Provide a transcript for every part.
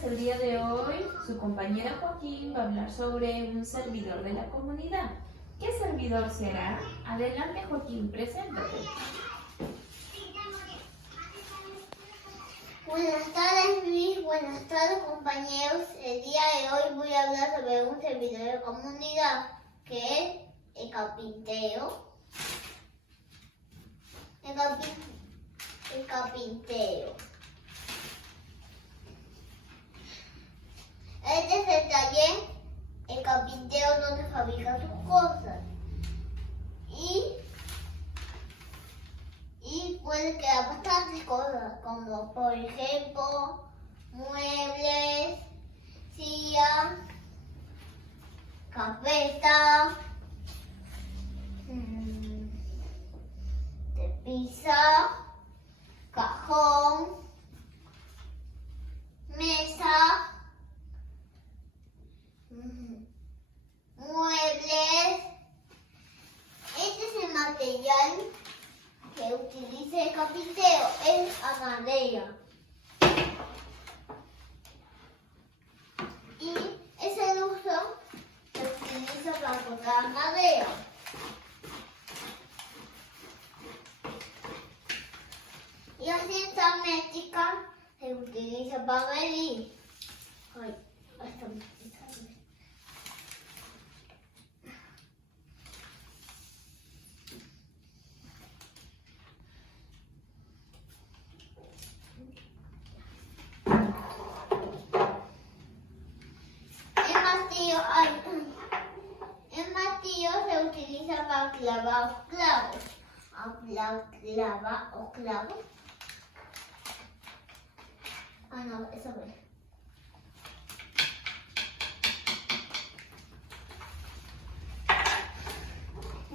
días. El día de hoy su compañera Joaquín va a hablar sobre un servidor de la comunidad. ¿Qué servidor será? Adelante, Joaquín, preséntate. Buenas tardes, Luis. Buenas tardes, compañeros. El día de hoy voy a hablar sobre un servidor de comunidad que es el carpintero. El carpintero. Este es el taller. El carpintero donde fabrica sus cosas. Y puede crear bastantes cosas, como por ejemplo muebles, sillas, carpeta, pizza, cajón, mesa, muebles. Este es el material que utiliza el carpintero, es la madera. Y es el uso que utiliza para cortar madera. Y la cinta métrica se utiliza para medir. Ay, esta me sale. El martillo se utiliza para clavar clavos. Clavar o clavos. Ah, no, eso no.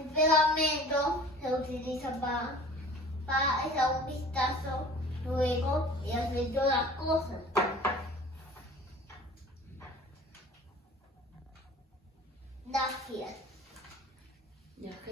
El pegamento se utiliza para echar un vistazo luego y hacer todas las cosas. Gracias.